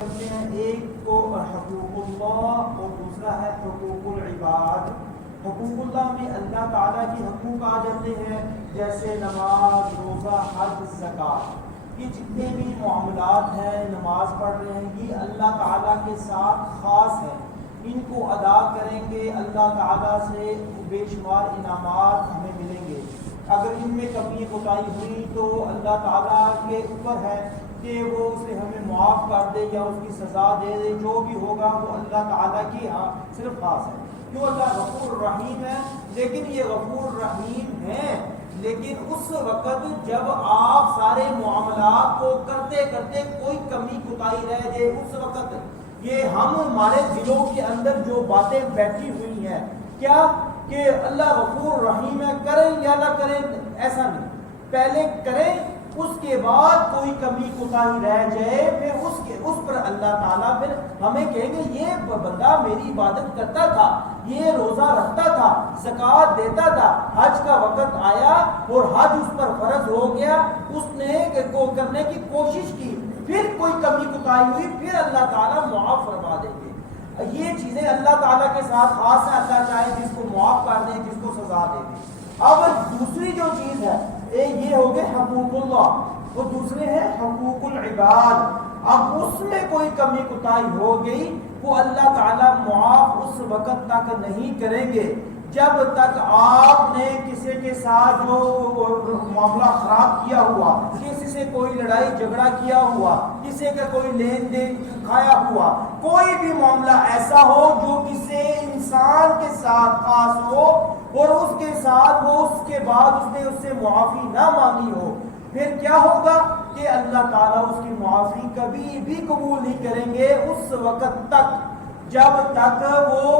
کرتے ہیں، ایک کو حقوق اللہ اور دوسرا ہے حقوق العباد۔ حقوق اللہ میں اللہ تعالیٰ کی حقوق آ جاتے ہیں، جیسے نماز، روزہ، حج، زکوٰۃ۔ یہ جتنے بھی معاملات ہیں، نماز پڑھ رہے ہیں، یہ اللہ تعالیٰ کے ساتھ خاص ہے۔ ان کو ادا کریں گے اللہ تعالیٰ سے بے شمار انعامات ہمیں ملیں گے۔ اگر ان میں کمی کوتاہی ہوئی تو اللہ تعالیٰ کے اوپر ہے کہ وہ اسے ہمیں معاف کر دے یا اس کی سزا دے دے۔ جو بھی ہوگا وہ اللہ تعالیٰ کی صرف خاص ہے، کیوں اللہ غفور الرحیم ہے۔ لیکن یہ غفور الرحیم ہے لیکن اس وقت جب آپ سارے معاملات کو کرتے کرتے کوئی کمی کوتاہی رہ جائے، اس وقت یہ ہمارے دلوں کے اندر جو باتیں بیٹھی ہوئی ہیں، کیا کہ اللہ غفور رحیم ہے، کریں یا نہ کریں ایسا نہیں، پہلے کریں اس کے بعد کوئی کمی کوتاہی رہ جائے پھر اس پر اللہ تعالیٰ پھر ہمیں کہیں گے یہ بندہ میری عبادت کرتا تھا، یہ روزہ رکھتا تھا، زکوٰۃ دیتا تھا، حج کا وقت آیا اور حج اس پر فرض ہو گیا، اس نے کو کرنے کی کوشش کی، پھر کوئی کمی کوتاہی ہوئی، پھر اللہ تعالیٰ معاف فرما دیں گے۔ یہ چیزیں اللہ تعالیٰ کے ساتھ خاص ہیں، اللہ چاہے جس کو معاف کر دیں، جس کو سزا دے دیں۔ اب دوسری جو چیز ہے یہ ہو گئے حقوق اللہ اور دوسرے ہیں حقوق العباد۔ اب اس میں کوئی کمی کوتاہی ہو گئی وہ اللہ تعالیٰ معاف اس وقت تک نہیں کریں گے جب تک آپ نے کسی کے ساتھ جو معاملہ خراب کیا ہوا، کسی سے کوئی لڑائی جھگڑا کیا ہوا، کسی کا کوئی لین دین کھایا ہوا، کوئی بھی معاملہ ایسا ہو جو کسی انسان کے ساتھ خاص ہو اور اس کے ساتھ وہ اس کے بعد اس نے اس سے معافی نہ مانگی ہو، پھر کیا ہوگا کہ اللہ تعالیٰ اس کی معافی کبھی بھی قبول نہیں کریں گے اس وقت تک جب تک وہ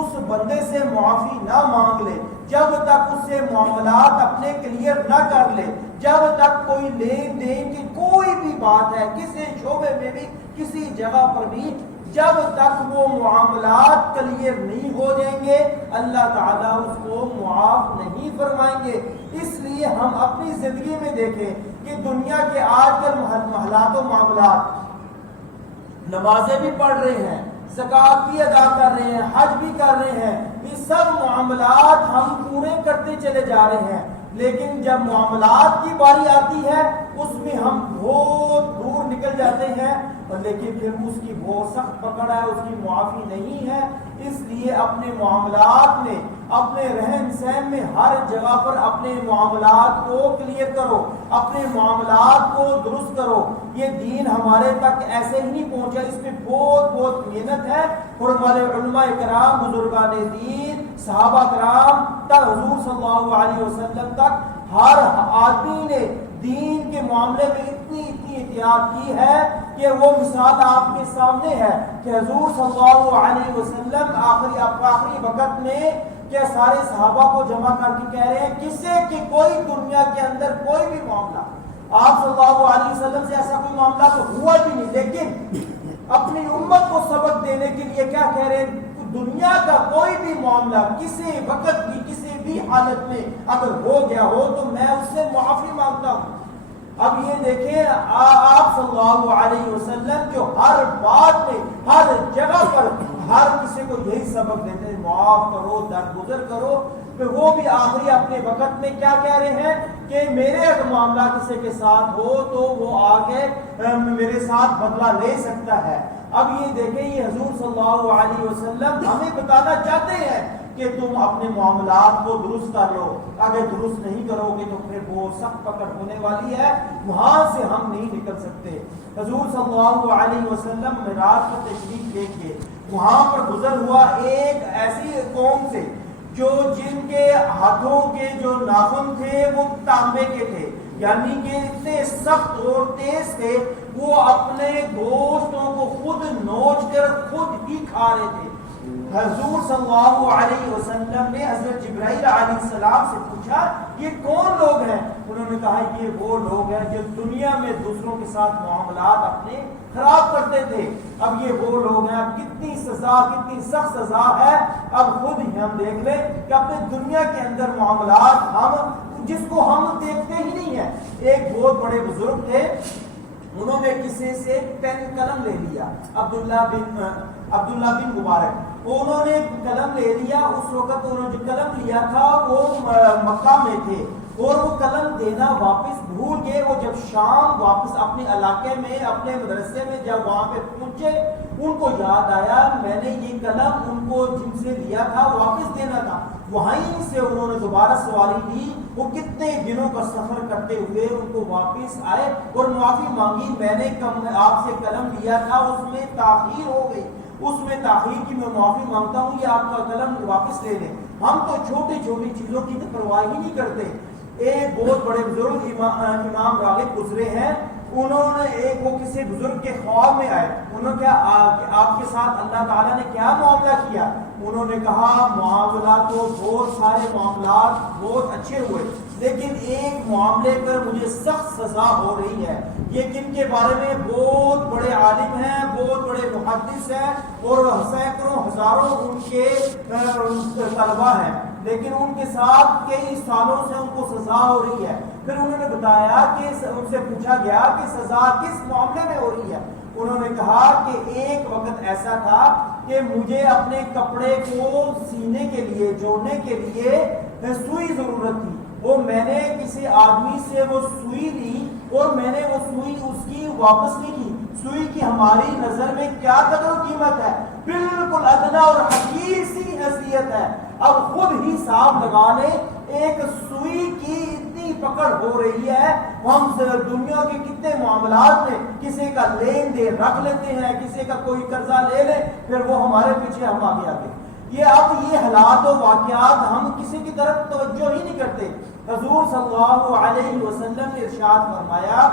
اس بندے سے معافی نہ مانگ لے، جب تک اس سے معاملات اپنے کلیئر نہ کر لے، جب تک کوئی لین دین کی کوئی بھی بات ہے کسی شعبے میں بھی کسی جگہ پر بھی جب تک وہ معاملات کلیئر نہیں ہو جائیں گے اللہ تعالیٰ اس کو معاف نہیں فرمائیں گے۔ اس لیے ہم اپنی زندگی میں دیکھیں کہ دنیا کے آج کل محلات و معاملات، نمازیں بھی پڑھ رہے ہیں، زکوٰۃ بھی ادا کر رہے ہیں، حج بھی کر رہے ہیں، یہ سب معاملات ہم پورے کرتے چلے جا رہے ہیں، لیکن جب معاملات کی باری آتی ہے اس میں ہم بہت دور نکل جاتے ہیں، لیکن پھر اس کی بہت سخت پکڑ ہے، اس کی معافی نہیں ہے۔ اس لیے اپنے معاملات میں، اپنے رہن سہن میں ہر جگہ پر اپنے معاملات کو کلیئر کرو، اپنے معاملات کو درست کرو۔ یہ دین ہمارے تک ایسے ہی نہیں پہنچا، اس میں بہت بہت محنت ہے، اور ہمارے علماء کرام، بزرگان دین، صحابہ کرام تک، حضور صلی اللہ علیہ وسلم تک ہر آدمی نے دین کے معاملے میں اتنی احتیاط کی ہے کہ وہ مثال آپ کے سامنے ہے کہ حضور صلی اللہ علیہ وسلم آخری وقت میں کیا سارے صحابہ کو جمع کر کے کہہ رہے ہیں کسی کی کوئی دنیا کے اندر کوئی بھی معاملہ آپ صلی اللہ علیہ وسلم سے ایسا کوئی معاملہ تو ہوا بھی نہیں، لیکن اپنی امت کو سبق دینے کے لیے کیا کہہ رہے ہیں، دنیا کا کوئی بھی معاملہ کسی وقت بھی کسی بھی حالت میں اگر ہو گیا ہو تو میں اس سے معافی مانگتا ہوں۔ اب یہ دیکھیں آپ صلی اللہ علیہ وسلم جو ہر بات میں، ہر جگہ پر ہر کسی کو یہی سبق دیتے ہیں، معاف کرو، درگزر کرو۔ پھر وہ بھی آخری اپنے وقت میں کیا کہہ رہے ہیں کہ میرے اگر معاملہ کسی کے ساتھ ہو تو وہ آگے میرے ساتھ بدلہ لے سکتا ہے۔ اب یہ دیکھیں یہ حضور صلی اللہ علیہ وسلم ہمیں بتانا چاہتے ہیں کہ تم اپنے معاملات کو درست کر لو، اگر درست نہیں کرو گے تو پھر وہ سخت پکڑ ہونے والی ہے، وہاں سے ہم نہیں نکل سکتے۔ حضور صلی اللہ علیہ وسلم معراج پر تشریف لے کے وہاں پر گزر ہوا ایک ایسی قوم سے جو جن کے ہاتھوں کے جو ناخن تھے وہ تانبے کے تھے، یعنی کہ اتنے سخت اور تیز تھے، وہ اپنے گوشتوں کو خود نوچ کر خود ہی کھا رہے تھے۔ حضور صلی اللہ علیہ وسلم نے حضرت جبرائیل علیہ السلام سے پوچھا یہ کون لوگ ہیں؟ انہوں نے کہا یہ وہ لوگ ہیں جو دنیا میں دوسروں کے ساتھ معاملات اپنے خراب کرتے تھے، اب یہ وہ لوگ ہیں۔ اب کتنی سزا، کتنی سخت سزا ہے، اب خود ہی ہم دیکھ لیں کہ اپنے دنیا کے اندر معاملات ہم جس کو ہم دیکھتے ہی نہیں ہیں۔ ایک بہت بڑے بزرگ تھے انہوں نے کسی سے پین قلم لے لیا، عبداللہ بن مبارک، انہوں نے قلم لے لیا. اس وقت انہوں نے جو قلم لیا تھا وہ مکہ میں تھے اور وہ قلم دینا واپس بھول گئے. وہ جب شام واپس اپنے علاقے میں اپنے مدرسے میں جب وہاں پہ پہنچے، ان کو یاد آیا میں نے یہ قلم ان کو جن سے لیا تھا واپس دینا تھا. وہیں سے انہوں نے دوبارہ سواری لی. وہ کتنے دنوں کا سفر کرتے ہوئے ان کو واپس آئے اور معافی مانگی، میں نے آپ سے قلم لیا تھا، اس میں تاخیر ہو گئی، اس میں تاخیر کی میں معافی مانگتا ہوں، یہ آپ کا قلم واپس لے لیں. ہم تو چھوٹی چھوٹی چیزوں کی تو پرواہ ہی نہیں کرتے. ایک بہت بڑے بزرگ امام راغب گزرے ہیں، انہوں نے وہ کسی بزرگ کے خواب میں آئے. انہوں نے کہا کہ آپ کے ساتھ اللہ تعالیٰ نے کیا معاملہ کیا؟ انہوں نے کہا معاملات تو بہت سارے معاملات بہت اچھے ہوئے، لیکن ایک معاملے پر مجھے سخت سزا ہو رہی ہے. یہ جن کے بارے میں بہت بڑے عالم ہیں، بہت بڑے محدث ہیں اور سینکڑوں ہزاروں ان کے طلبہ ہیں، لیکن ان کے ساتھ کئی سالوں سے ان کو سزا ہو رہی ہے. پھر انہوں نے بتایا کہ ان سے پوچھا گیا کہ سزا کس معاملے میں ہو رہی ہے؟ انہوں نے کہا کہ ایک وقت ایسا تھا کہ مجھے اپنے کپڑے کو سینے کے لیے، جوڑنے کے لیے سوئی ضرورت تھی. وہ میں نے کسی آدمی سے وہ سوئی لی اور میں نے وہ سوئی اس کی واپس نہیں کی. سوئی کی ہماری نظر میں کیا قدر و قیمت ہے، بالکل ادنا اور حقیر سی حیثیت ہے. اب خود ہی حساب لگا لیں، ایک سوئی کی اتنی پکڑ ہو رہی ہے. ہم دنیا کے کتنے معاملات میں کسی کا لین دین رکھ لیتے ہیں، کسی کا کوئی قرضہ لے لے، پھر وہ ہمارے پیچھے ہم آگے آگے. یہ حالات و واقعات ہم کسی کی طرف توجہ ہی نہیں کرتے. حضور صلی اللہ علیہ وسلم نے ارشاد فرمایا،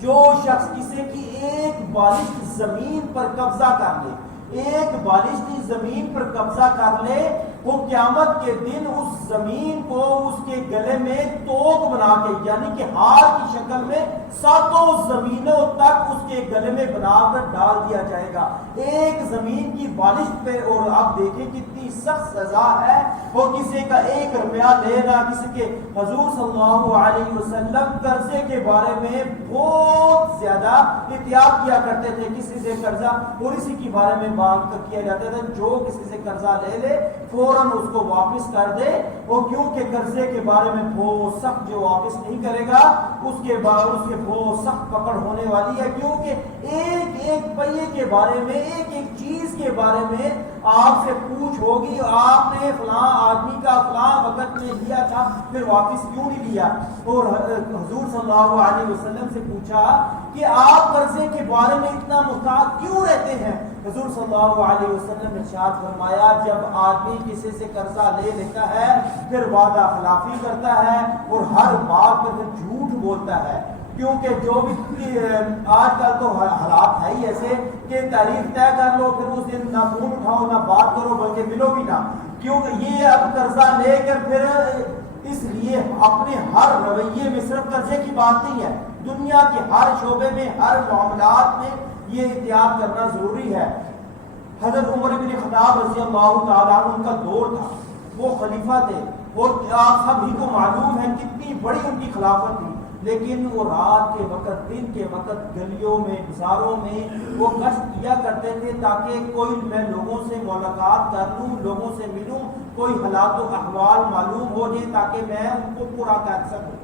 جو شخص کسی کی ایک بالشت زمین پر قبضہ کر لے، ایک بالشت زمین پر قبضہ کر لے، وہ قیامت کے دن اس زمین کو اس کے گلے میں توق بنا کے، یعنی کہ ہار کی شکل میں 7 زمینوں تک اس کے گلے میں بنا کر ڈال دیا جائے گا، ایک زمین کی بالشت پہ. اور آپ دیکھیں کتنی سخت سزا ہے. وہ کسی کا 1 روپیہ لینا، کسی کے حضور صلی اللہ علیہ وسلم قرضے کے بارے میں بہت زیادہ احتیاط کیا کرتے تھے. کسی سے قرضہ اور اسی کے بارے میں بات کیا جاتا تھا، جو کسی سے قرضہ لے لے فوراً اس کو واپس کر دے. اور کیونکہ قرضے کے بارے میں بہت سخت، جو واپس نہیں کرے گا اس کے بہت سخت پکڑ ہونے والی ہے. کیونکہ ایک پہیے کے بارے میں، ایک چیز کے بارے میں آپ سے پوچھ ہوگی، آپ نے فلاں آدمی کا فلاں وقت میں لیا تھا، پھر واپس کیوں نہیں لیا؟ اور حضور صلی اللہ علیہ وسلم سے پوچھا کہ آپ قرضے کے بارے میں اتنا محتاط کیوں رہتے ہیں؟ حضور صلی اللہ علیہ وسلم نے ارشاد فرمایا، جب آدمی کسی سے قرضہ لے لیتا ہے پھر وعدہ خلافی کرتا ہے اور ہر بات پر جھوٹ بولتا ہے. کیونکہ جو بھی آج کل تو حالات ہے ہی ایسے کہ تاریخ طے کر لو، پھر اس دن نہ فون اٹھاؤ نہ بات کرو، بلکہ ملو بھی نہ. کیونکہ یہ اب قرضہ لے کر پھر اس لیے اپنے ہر رویے میں صرف قرضے کی بات نہیں ہے، دنیا کے ہر شعبے میں، ہر معاملات میں یہ احتیاط کرنا ضروری ہے. حضرت عمر بن خطاب رضی اللہ تعالیٰ عنہ ان کا دور تھا، وہ خلیفہ تھے اور آپ سب ہی کو معلوم ہے کتنی بڑی ان کی خلافت تھی. لیکن وہ رات کے وقت، دن کے وقت گلیوں میں، بازاروں میں وہ گشت کیا کرتے تھے تاکہ کوئی میں لوگوں سے ملاقات کر لوں، لوگوں سے ملوں، کوئی حالات و احوال معلوم ہو جائے تاکہ میں ان کو پورا کر سکوں.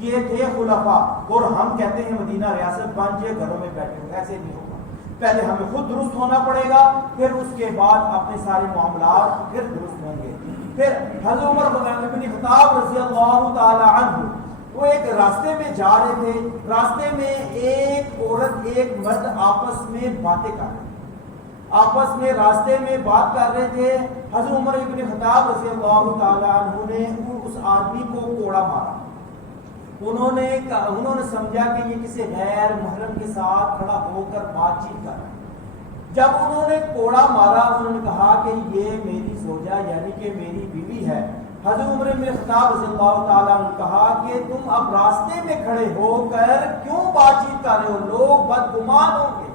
یہ تھے خلفاء. اور ہم کہتے ہیں مدینہ ریاست بن جائے، گھروں میں بیٹھے ہو، ایسے نہیں ہوگا. پہلے ہمیں خود درست ہونا پڑے گا، پھر اس کے بعد اپنے سارے معاملات پھر درست ہوں گے. پھر حضرت عمر بن خطاب رضی اللہ تعالی عنہ وہ ایک راستے میں جا رہے تھے. راستے میں ایک عورت ایک مرد آپس میں باتیں کر رہے تھے، آپس میں راستے میں بات کر رہے تھے. حضرت عمر بن خطاب رضی اللہ تعالی عنہ نے اس آدمی کو کوڑا مارا. انہوں نے سمجھا کہ یہ کسی غیر محرم کے ساتھ کھڑا ہو کر بات چیت کر رہا ہے. جب انہوں نے کوڑا مارا، انہوں نے کہا کہ یہ میری زوجہ یعنی کہ میری بیوی ہے. حضرت عمر بن خطاب رضی اللہ تعالیٰ نے کہا کہ تم اب راستے میں کھڑے ہو کر کیوں بات چیت کر رہے ہو؟ لوگ بدگمان ہوں گے.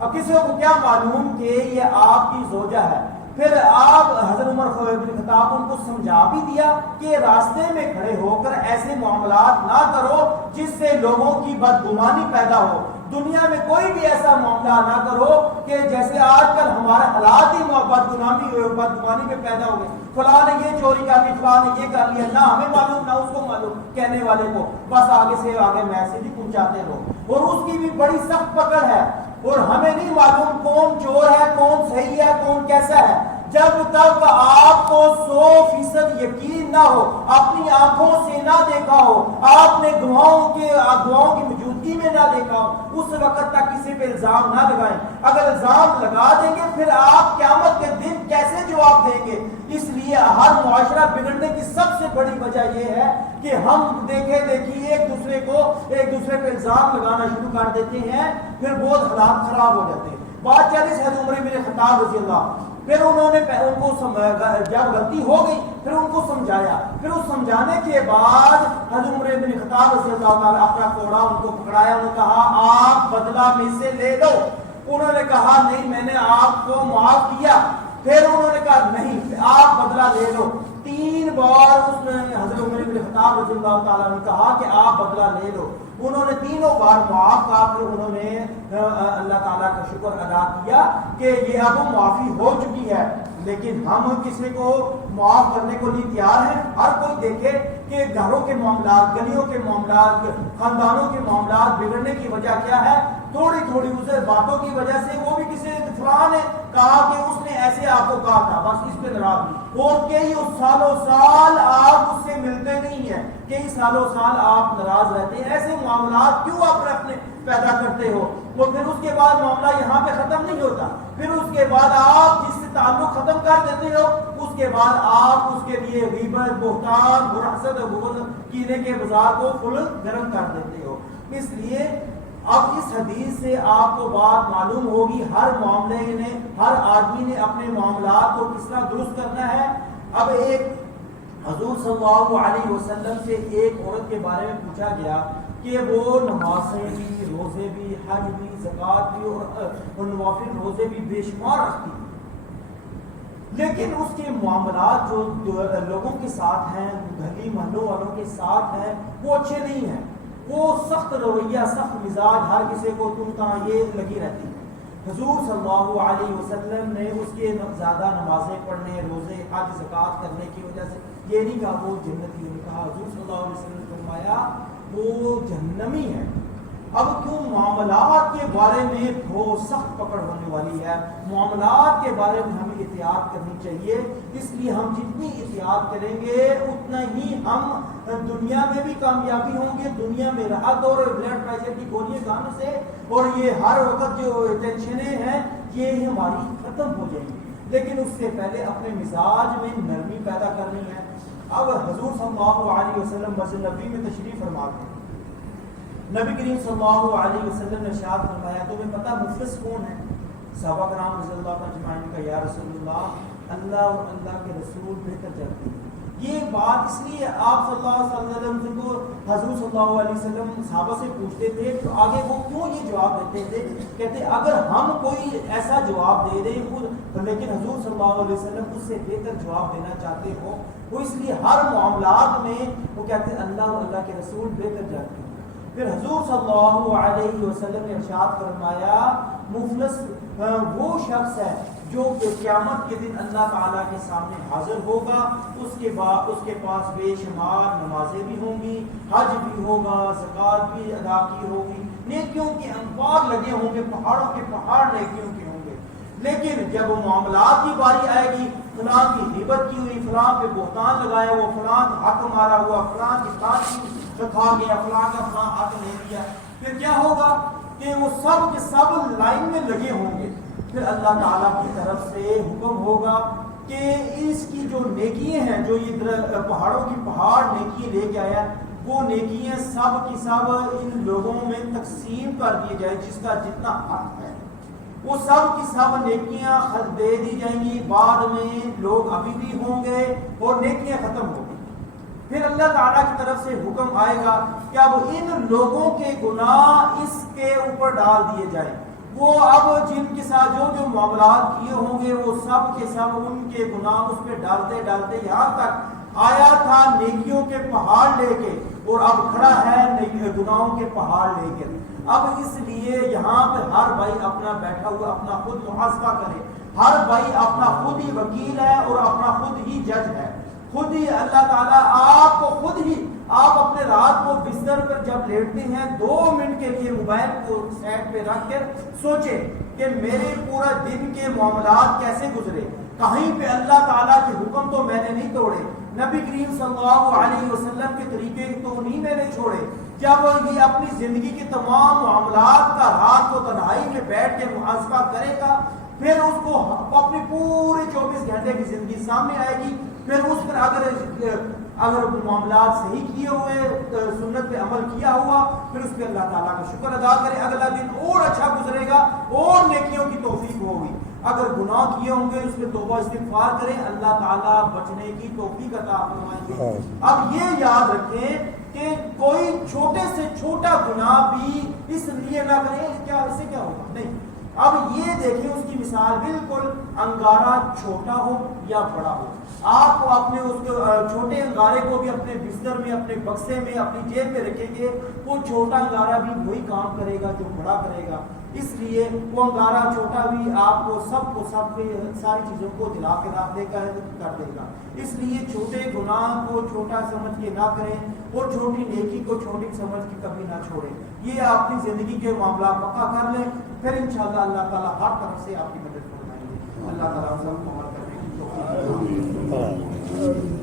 اب کسی کو کیا معلوم کہ یہ آپ کی زوجہ ہے. پھر آپ حضرت عمر بن خطاب ان کو سمجھا بھی دیا کہ راستے میں کھڑے ہو کر ایسے معاملات نہ کرو جس سے لوگوں کی بدگمانی پیدا ہو. دنیا میں کوئی بھی ایسا معاملہ نہ کرو کہ جیسے آج کل ہمارے حالات ہی بدگمانی میں پیدا ہو گئے. فلاں نے یہ چوری کر لی, فلاں نے یہ کر لیا, نہ ہمیں معلوم نہ اس کو معلوم, کہنے والے کو بس آگے سے آگے میسج ہی پہنچاتے رہو. اور اس کی بھی بڑی سخت پکڑ ہے, اور ہمیں نہیں معلوم کون چور ہے, کون صحیح ہے, کون کیسا ہے. جب تک آپ کو 100% یقین نہ ہو, اپنی آنکھوں سے نہ دیکھا ہو, آپ نے گواہوں کی موجودگی میں نہ دیکھا ہو, اس وقت تک کسی پہ الزام نہ لگائیں. اگر الزام لگا دیں گے پھر آپ قیامت کے دن کیسے جواب دیں گے؟ اس لیے ہر معاشرہ بگڑنے کی سب سے بڑی وجہ یہ ہے کہ ہم دیکھیے ایک دوسرے پہ الزام لگانا شروع کر دیتے ہیں, پھر بہت حالات خراب ہو جاتے ہیں. بات چلی حضرت عمر بن خطاب رضی اللہ, پھر انہوں نے ان کو جب غلطی ہو گئی پھر ان کو سمجھایا. پھر اس سمجھانے کے بعد حضرت عمر بن خطاب رضی اللہ تعالیٰ اپنا کوڑا ان کو پکڑایا, انہوں نے کہا آپ بدلہ مجھ سے لے لو. انہوں نے کہا نہیں, میں نے آپ کو معاف کیا. پھر انہوں نے کہا نہیں, آپ بدلہ لے لو. 3 بار اس نے حضرت عمر بن خطاب رضی اللہ تعالیٰ نے کہا کہ آپ بدلہ لے لو. انہوں نے تینوں بار معاف کہا. پھر انہوں نے اللہ تعالیٰ کا شکر ادا کیا کہ یہ اب معافی ہو چکی ہے. لیکن ہم کسی کو معاف کرنے کو نہیں تیار ہیں. ہر کوئی دیکھے کہ گھروں کے معاملات, گلیوں کے معاملات, خاندانوں کے معاملات بگڑنے کی وجہ کیا ہے؟ تھوڑی اسے باتوں کی وجہ سے. وہ بھی کسی فلاں نے کہا کہ اس نے ایسے آپ کو کہا تھا, بس اس پہ ناراض ہوئی, اور کئی سالوں سال آپ اس سے ملتے نہیں ہیں, کئی سالوں سال آپ ناراض رہتے ہیں. ایسے معاملات کیوں آپ اپنے پیدا کرتے ہو؟ وہ پھر اس کے بعد معاملہ یہاں پہ ختم نہیں ہوتا. پھر اس کے بعد آپ جس سے تعلق ختم کر دیتے ہو, اس کے بعد آپ اس کے لیے غیبت, بہتان, حسد, بغض, کینے کے بازار کو فل گرم کر دیتے ہو. اس لیے اب اس حدیث سے آپ کو بات معلوم ہوگی, ہر معاملے نے, ہر آدمی نے اپنے معاملات کو کس طرح درست کرنا ہے. اب ایک حضور صلی اللہ علیہ وسلم سے ایک عورت کے بارے میں پوچھا گیا کہ وہ نمازیں بھی, روزے بھی, حج بھی, زکوٰۃ بھی اور نوافل روزے بھی بے شمار رکھتی, لیکن اس کے معاملات جو لوگوں کے ساتھ ہیں, گلی محلوں والوں کے ساتھ ہیں, وہ اچھے نہیں ہیں. وہ سخت رویہ, سخت مزاج, ہر کسی کو تم کہاں یہ لگی رہتی ہے. حضور صلی اللہ علیہ وسلم نے اس کے زیادہ نمازیں پڑھنے, روزے, حج, زکوٰۃ کرنے کی وجہ سے یہ نہیں کہا وہ جنتی نے کہا. حضور صلی اللہ علیہ وسلم نے فرمایا وہ جہنمی ہے. اب کیوں معاملات کے بارے میں وہ سخت پکڑ ہونے والی ہے, معاملات کے بارے میں ہمیں احتیاط کرنی چاہیے. اس لیے ہم جتنی احتیاط کریں گے اتنا ہی ہم دنیا میں بھی کامیابی ہوں گے, دنیا میں راحت, اور بلڈ پریشر کی گولیاں کھانے سے اور یہ ہر وقت جو ٹینشنیں ہیں یہ ہماری ختم ہو جائیں گی. لیکن اس سے پہلے اپنے مزاج میں نرمی پیدا کرنی ہے. اب حضور صلی اللہ علیہ وسلم مسجد نبی میں تشریف فرماتے ہیں. نبی کریم صلی اللہ علیہ وسلم نے ارشاد فرمایا تمہیں پتہ مفلس کون ہے؟ صحابہ کرام رضی اللہ عنہم اجمعین نے کہا یا رسول اللہ, اللہ اور اللہ کے رسول بہتر جانتے ہیں. یہ بات اس لیے آپ صلی اللہ علیہ وسلم کو حضور صلی اللہ علیہ وسلم صحابہ سے پوچھتے تھے تو آگے وہ کیوں یہ جواب دیتے تھے؟ کہتے اگر ہم کوئی ایسا جواب دے دیں لیکن حضور صلی اللہ علیہ وسلم اس سے بہتر جواب دینا چاہتے ہو, وہ اس لیے ہر معاملات میں وہ کہتے ہیں اللہ اور اللہ کے رسول بہتر جانتے ہیں. پھر حضور صلی اللہ علیہ وسلم نے ارشاد فرمایا مفلس وہ شخص ہے جو کہ قیامت کے دن اللہ تعالیٰ کے سامنے حاضر ہوگا, اس کے پاس بے شمار نمازیں بھی ہوں گی, حج بھی ہوگا, زکوٰۃ بھی ادا کی ہوگی, نیکیوں کے انبار لگے ہوں گے, پہاڑوں کے پہاڑ نیکیوں کے ہوں گے. لیکن جب وہ معاملات کی باری آئے گی, فلاں کی غیبت کی ہوئی, فلاں پہ بہتان لگایا ہوا, فلاں حق مارا ہوا, فلاں کی تان کھا گیا, فلاں کا فلاں حق لے لیا, پھر کیا ہوگا کہ وہ سب کے سب لائن میں لگے ہوں گے. پھر اللہ تعالیٰ کی طرف سے حکم ہوگا کہ اس کی جو نیکیاں ہیں, جو یہ پہاڑوں کی پہاڑ نیکی لے کے آیا, وہ نیکیاں سب کی سب ان لوگوں میں تقسیم کر دی جائے جس کا جتنا حق ہے. وہ سب کی سب نیکیاں دے دی جائیں گی. بعد میں لوگ ابھی بھی ہوں گے اور نیکیاں ختم ہوں گی. پھر اللہ تعالیٰ کی طرف سے حکم آئے گا کہ اب ان لوگوں کے گناہ اس کے اوپر ڈال دیے جائیں. وہ اب جن کے ساتھ جو معاملات کیے ہوں گے وہ سب کے سب ان کے گناہ اس پہ ڈالتے ڈالتے یہاں تک آیا تھا نیکیوں کے پہاڑ لے کے، اور اب کھڑا ہے گناہوں کے پہاڑ لے کے۔ اب اس لیے یہاں پہ ہر بھائی اپنا بیٹھا ہوا اپنا خود محاسبہ کرے، ہر بھائی اپنا خود ہی وکیل ہے اور اپنا خود ہی جج ہے، خود ہی اللہ تعالیٰ آپ کو خود ہی، آپ اپنے رات کو بستر پر جب لیٹتے ہیں 2 منٹ کے لیے موبائل کو سیٹ پہ رکھ کر سوچیں کہ میرے پورا دن کے معاملات کیسے گزرے، کہیں پہ اللہ تعالیٰ کے حکم تو میں نے نہیں توڑے، نبی کریم صلی اللہ علیہ وسلم کے طریقے تو نہیں میں نے چھوڑے۔ جب یہ اپنی زندگی کے تمام معاملات کا رات کو تنہائی میں بیٹھ کے محاسبہ کرے گا، پھر اس کو اپنی پورے 24 گھنٹے کی زندگی سامنے آئے گی، پھر اس پر اگر معاملات صحیح کیے ہوئے، سنت پہ عمل کیا ہوا، پھر اس پہ اللہ تعالیٰ کا شکر ادا کرے، اگلا دن اور اچھا گزرے گا اور نیکیوں کی توفیق ہوگی۔ اگر گناہ کیے ہوں گے اس پہ توبہ استغفار کریں، اللہ تعالیٰ بچنے کی توفیق عطا فرمائیں گے۔ اب یہ یاد رکھیں کہ کوئی چھوٹے سے چھوٹا گناہ بھی اس لیے نہ کریں کیا اس سے کیا ہوگا، نہیں۔ اب یہ دیکھیں اس کی مثال، بالکل انگارہ چھوٹا ہو یا بڑا ہو، آپ کو اپنے اس چھوٹے انگارے کو بھی اپنے بستر میں، اپنے بکسے میں، اپنی جیب میں رکھیں گے، وہ چھوٹا انگارہ بھی وہی کام کرے گا جو بڑا کرے گا۔ اس لیے وہ انگارہ چھوٹا بھی آپ کو سب ساری چیزوں کو جلا کے رکھ دے کر دے گا۔ اس لیے چھوٹے گناہ کو چھوٹا سمجھ کے نہ کریں اور چھوٹی نیکی کو چھوٹی سمجھ کے کبھی نہ چھوڑیں۔ یہ اپنی زندگی کے معاملات پکا کر لیں، پھر انشاءاللہ اللہ تعالیٰ ہر طرف سے آپ کی مدد فرمائیں گے۔ اللہ تعالیٰ ہم سب کو عمل کرنے کی توفیق عطا فرمائے۔